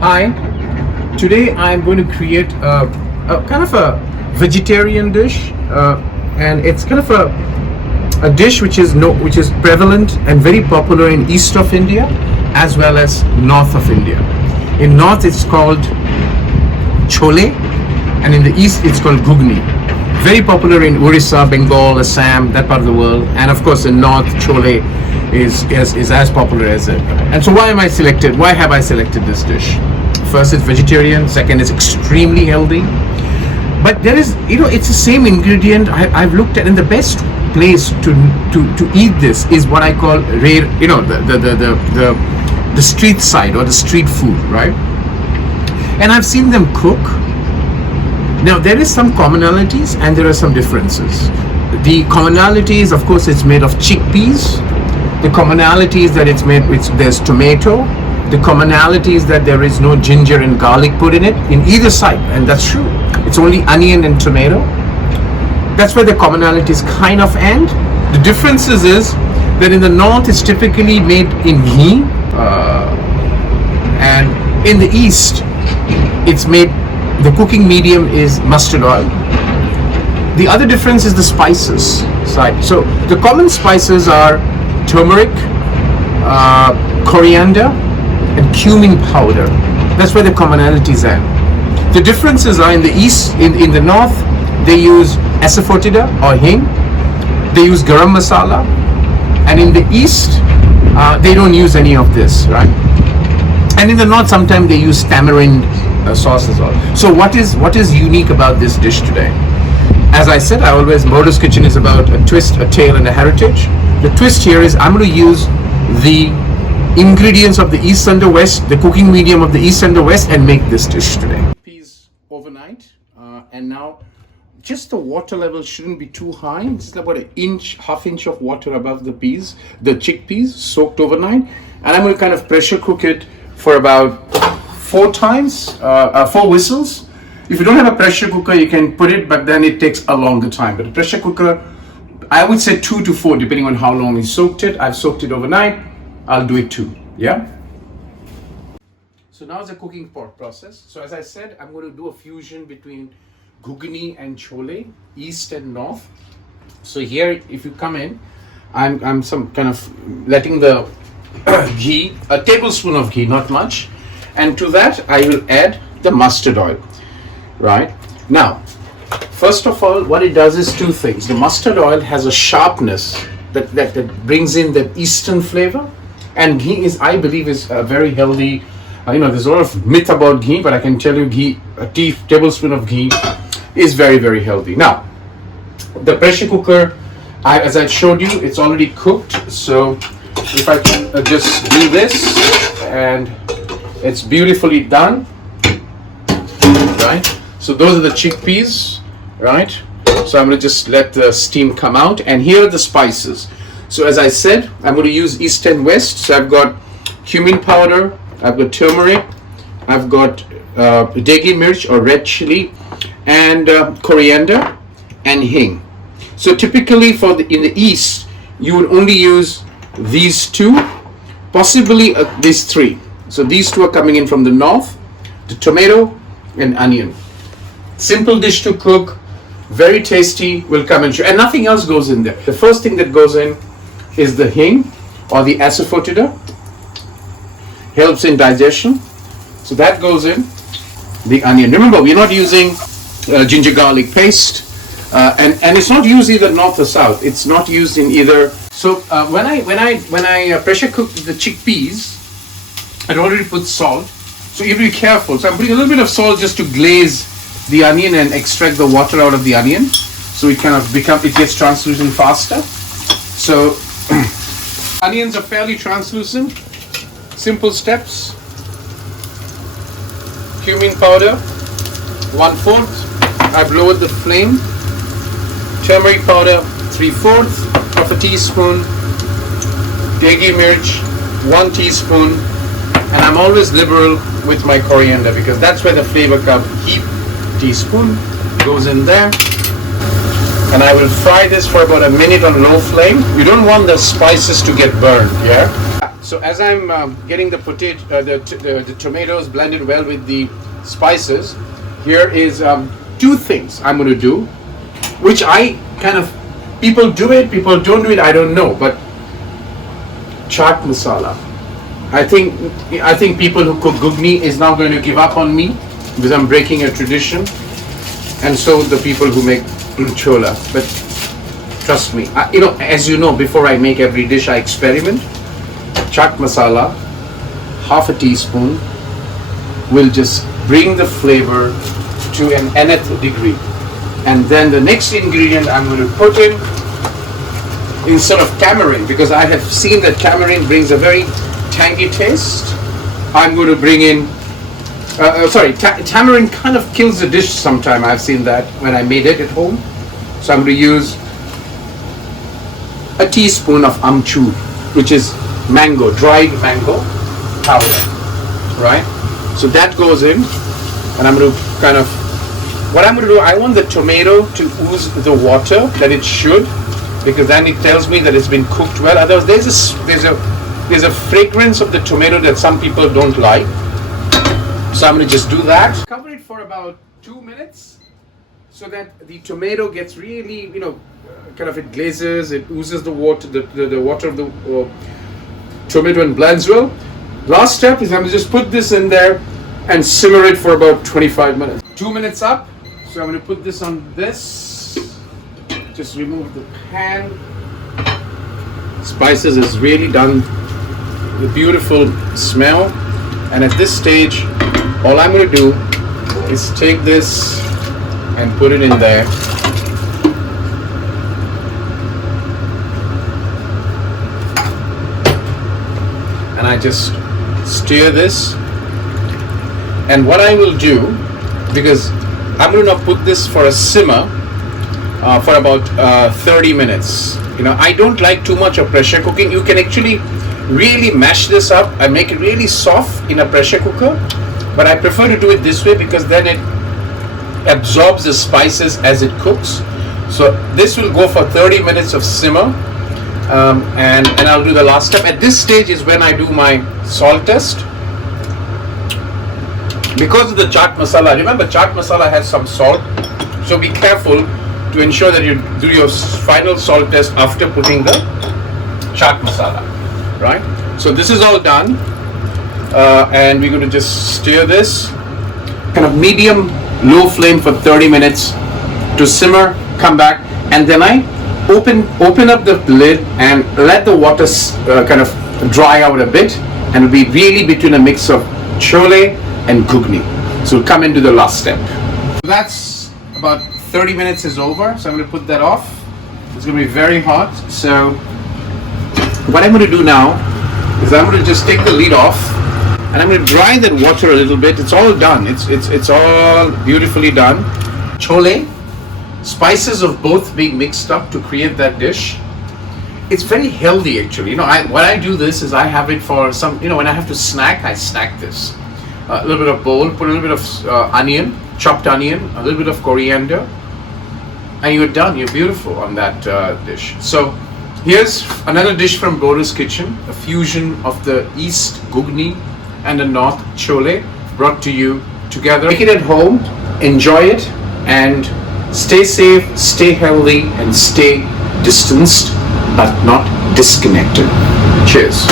Hi, today I'm going to create a kind of a vegetarian dish, and it's kind of a dish which is prevalent and very popular in east of India as well as north of India. In north it's called Chole, and in the east it's called Ghugni. Very popular in Orissa, Bengal, Assam, that part of the world, and of course in north Chole is as popular as it. And so why have I selected this dish? First, it's vegetarian. Second, it's extremely healthy. But there is, it's the same ingredient. I've looked at, and the best place to eat this is what I call rare, the street side or the street food, right? And I've seen them cook. Now there is some commonalities and there are some differences. The commonalities, of course, it's made of chickpeas. The commonality is that there's tomato. The commonality is that there is no ginger and garlic put in it in either side, and that's true. It's only onion and tomato. That's where the commonalities kind of end. The differences is that in the north it's typically made in ghee, and in the east it's made, the cooking medium is mustard oil. The other difference is the spices side. So the common spices are turmeric, coriander, and cumin powder. That's where the commonalities are. The differences are in the east, in the north, they use asafoetida or hing. They use garam masala, and in the east, they don't use any of this, right? And in the north, sometimes they use tamarind sauce as well. So what is unique about this dish today? As I said, Bordo's kitchen is about a twist, a tale, and a heritage. The twist here is I'm going to use the ingredients of the east and the west, the cooking medium of the east and the west, and make this dish today. Peas overnight, and now just the water level shouldn't be too high. It's about half inch of water above the peas, the chickpeas soaked overnight, and I'm going to kind of pressure cook it for about 4 whistles. If you don't have a pressure cooker, you can put it, but then it takes a longer time. But a pressure cooker, I would say 2 to 4, depending on how long you soaked it. I've soaked it overnight. I'll do it too, yeah? So now it's the cooking process. So as I said, I'm going to do a fusion between Ghugni and Chole, east and north. So here, if you come in, I'm some kind of letting the ghee, a tablespoon of ghee, not much. And to that, I will add the mustard oil, right? Now, first of all, what it does is 2 things. The mustard oil has a sharpness that brings in the eastern flavor. And ghee is, I believe, is a very healthy. There's a lot of myth about ghee, but I can tell you, ghee, a tablespoon of ghee, is very, very healthy. Now, the pressure cooker, as I showed you, it's already cooked. So, if I can just do this, and it's beautifully done, right? So those are the chickpeas, right? So I'm going to just let the steam come out, and here are the spices. So as I said, I'm going to use east and west. So I've got cumin powder, I've got turmeric, I've got deghi mirch or red chilli, and coriander and hing. So typically in the east, you would only use these 2, possibly these 3. So these 2 are coming in from the north, the tomato and onion. Simple dish to cook, very tasty, will come and show. And nothing else goes in there. The first thing that goes in is the hing or the asafoetida. Helps in digestion. So that goes in. The onion. Remember, we're not using ginger garlic paste, and it's not used either north or south. It's not used in either. So when I pressure cooked the chickpeas, I'd already put salt. So you have to be careful. So I'm putting a little bit of salt just to glaze the onion and extract the water out of the onion, so it gets translucent faster. So onions are fairly translucent. Simple steps. Cumin powder, 1/4. I've lowered the flame. Turmeric powder, 3/4 of a teaspoon. Deghi mirch, 1 teaspoon. And I'm always liberal with my coriander because that's where the flavor comes. Heap teaspoon goes in there. And I will fry this for about a minute on low flame. You don't want the spices to get burned, yeah? So as I'm getting the tomatoes blended well with the spices, here is two things I'm going to do, which I kind of, people do it, people don't do it, I don't know, but chaat masala. I think people who cook Ghugni is now going to give up on me because I'm breaking a tradition, and so the people who make chola. But trust me, as you know, before I make every dish, I experiment. Chaat masala, half a teaspoon, will just bring the flavor to an nth degree. And then the next ingredient I'm going to put in, instead of tamarind, because I have seen that tamarind brings a very tangy taste, I'm going to bring in, tamarind kind of kills the dish sometime. I've seen that when I made it at home. So I'm going to use a teaspoon of amchur, which is mango, dried mango powder, right? So that goes in, and I'm going to kind of, what I'm going to do, I want the tomato to ooze the water that it should, because then it tells me that it's been cooked well. Otherwise, there's a fragrance of the tomato that some people don't like. So I'm going to just do that. Cover it for about 2 minutes so that the tomato gets really, kind of, it glazes, it oozes the water, the water of the tomato and blends well. Last step is I'm going to just put this in there and simmer it for about 25 minutes. 2 minutes up. So I'm going to put this on this. Just remove the pan. Spices is really done the beautiful smell, and at this stage all I'm going to do is take this and put it in there. And I just stir this, and what I will do, because I'm going to now put this for a simmer for about 30 minutes. I don't like too much of pressure cooking. You can actually really mash this up and make it really soft in a pressure cooker, but I prefer to do it this way because then it absorbs the spices as it cooks. So this will go for 30 minutes of simmer, and I'll do the last step. At this stage is when I do my salt test. Because of the chaat masala, remember chaat masala has some salt, so be careful to ensure that you do your final salt test after putting the chaat masala, right? So this is all done, and we're going to just stir this, kind of medium low flame for 30 minutes to simmer, come back, and then I open up the lid and let the water kind of dry out a bit, and it'll be really between a mix of chole and Ghugni. So we'll come into the last step. So that's about 30 minutes is over, so I'm going to put that off. It's going to be very hot. So what I'm going to do now is I'm going to just take the lid off, and I'm going to dry that water a little bit. It's all done. It's all beautifully done. Chole, spices of both being mixed up to create that dish. It's very healthy actually. What I do this is I have it for some, when I have to snack, I snack this. A little bit of bowl, put a little bit of onion, chopped onion, a little bit of coriander, and you're done. You're beautiful on that dish. So here's another dish from Bordo's kitchen, a fusion of the East Ghugni and the North Chole brought to you together. Make it at home, enjoy it, and stay safe, stay healthy, and stay distanced but not disconnected. Cheers.